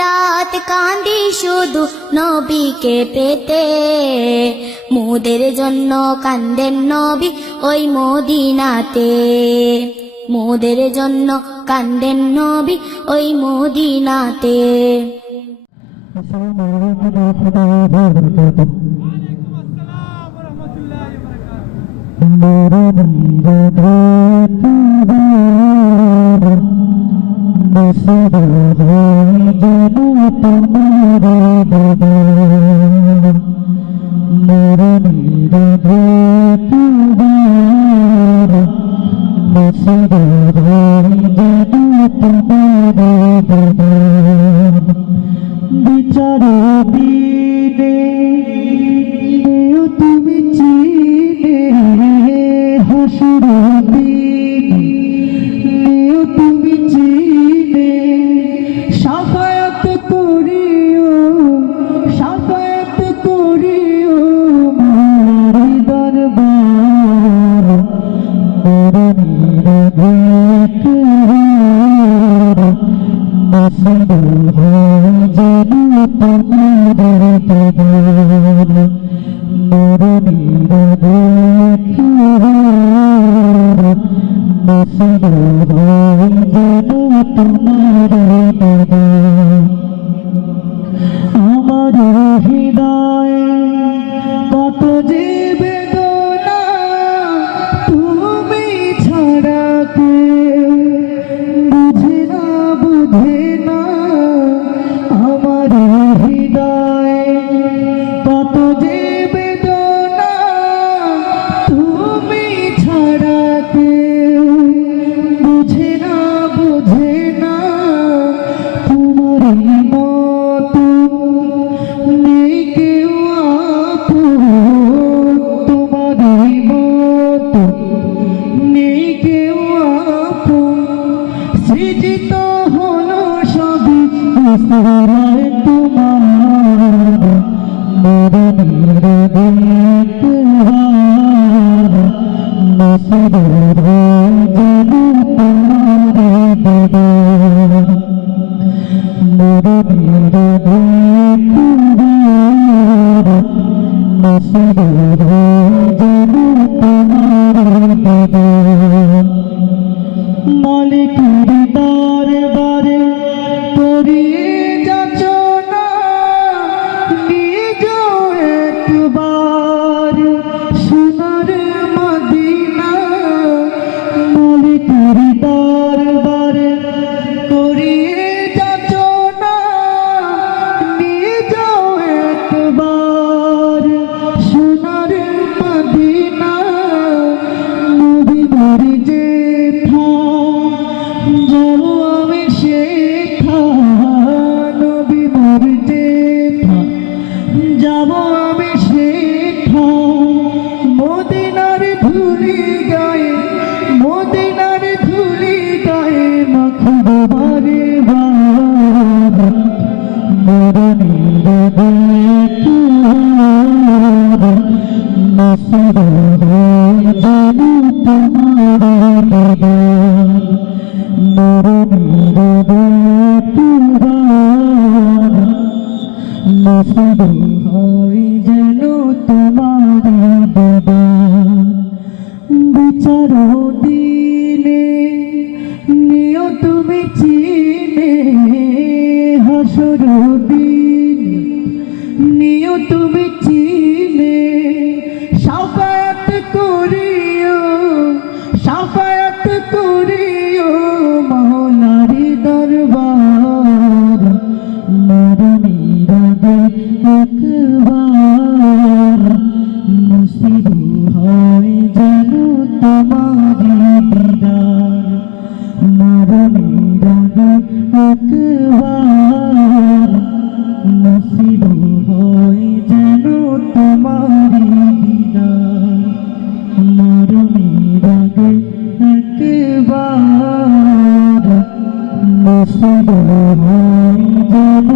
রাত কাঁদি শুধু নবীকে পেতে, মোদের জন্য কান্দেন নবী ওই মদিনাতে, মোদের জন্য কান্দেন নবী ওই মদিনাতে। বিচারে দিনে তুমি চিনে, হাসুর দিনে তুমি চিনে, শাফায়াত করিও, শাফায়াত করিও মোর দরবার, মোর নিরবের নসিব হয় যেন তোমার দরবার, মোর নিরবের নসিব হয় যেন তোমার দরবার। আমার হৃদয়ে কত যে বেদনা, তুমি ছাড়া কেউ বুঝে না, বুঝে না। আমার হৃদয়ে কত যে বেদনা, তুমি ছাড়া কেউ বুঝে না, বুঝে না। তোমার মতো নেই কেউ আপন, তোমার মতো নেই কেউ আপন। সৃজিত হলো সবই তোমার, মোর নিরবের নসিব হয় যেন তোমার দরবার, মোর নিরবের নসিব হয় যেন তোমার দরবার। মালিকের দরবারে করিয়ে যাচনা, নিয়ে যাও একবার সোনার মদিনা। মালিকের দরবারে করিয়ে যাচনা, নিয়ে যাও একবার সোনার মদিনা। নবী মোর জেঠা, যাব আমি শেখা, নবী মোর জেঠা, যাব আমি শেখা। মদিনার ধুলি গায়ে, মদিনার ধুলি গায়ে মাখবো বারে বার, মোর নিরবের নসিব হয় যেন তোমার দরবার, মোর নিরবের নসিব হয় যেন তোমার দরবার। বিচার দিলে নিও তুমি চিনে, হাসর দিন নিও তুমি চিনে, শাফায়াত করিও, শাফায়াত করিও মওলার দরবার, মোর নিরবের একবার নসিব হয় যেন তোমার দিদার, মোর নিরবের একবার নসিব হয় যেন তোমার দিদার, মোর নিরবের একবার নসিব হয় যেন